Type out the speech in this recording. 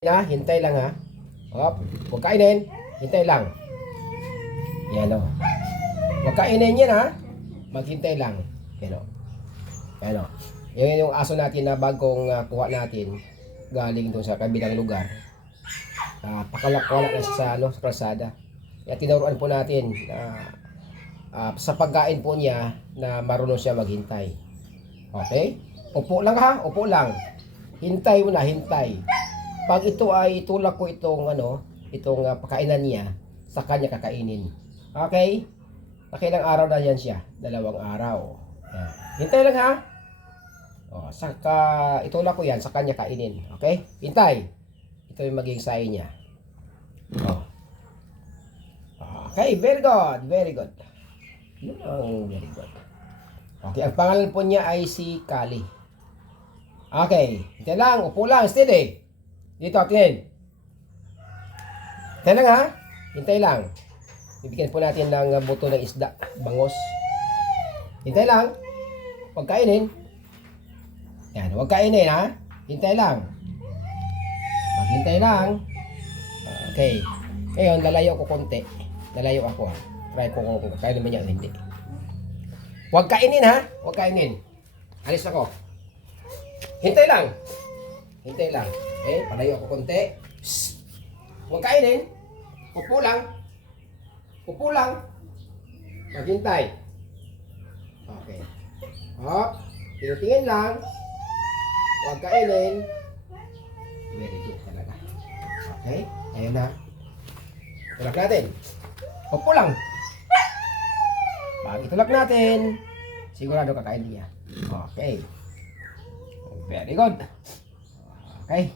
Na, hintay lang ha. Hop, huwag kainin. Hintay lang. Yan o. Huwag kainin yan ha. Maghintay lang. Yan o. Yan o. Yan yung aso natin na bagong kuha natin. Galing doon sa kabilang lugar. Pakalak-wala na siya sa, sa kalsada. Kaya tinuruan po natin na sa pagkain po niya na marunong siya maghintay. Okay? Upo lang ha. Upo lang. Hintay mo na. Hintay. Pag ito ay itulak ko itong pakainan niya, sa kanya kakainin. Okay? Nakilang araw na yan siya. 2 araw. Yan. Hintay lang ha. O, saka itulak ko yan, sa kanya kainin. Okay? Hintay. Ito yung maging sayo niya. O. Okay, very good. Very good. Yun ang very good. Okay, ang pangalan po niya ay si Kali. Okay. Hintay lang. Upo lang. Steady. Dito, tingin. Hintay lang ha. Hintay lang. Bibigyan po natin ng buto ng isda. Bangos. Hintay lang. Huwag kainin. Yan. Huwag kainin ha. Hintay lang. Maghintay lang. Okay. Ngayon, lalayo ko konti. Lalayo ako ha. Try ko kung kainin mo niya o hindi. Huwag kainin ha. Huwag kainin. Alis ako. Hintay lang. Hintay lang. Okay, palayo ako konti. Psst. Huwag kainin. Upo lang. Upo lang. Maghintay. Okay. Hop. Tingin lang. Huwag kainin. Very good talaga. Okay. Ayun na. Tulak natin. Upo lang. Pag itulak natin, sigurado kakain niya. Okay. Very good. Okay.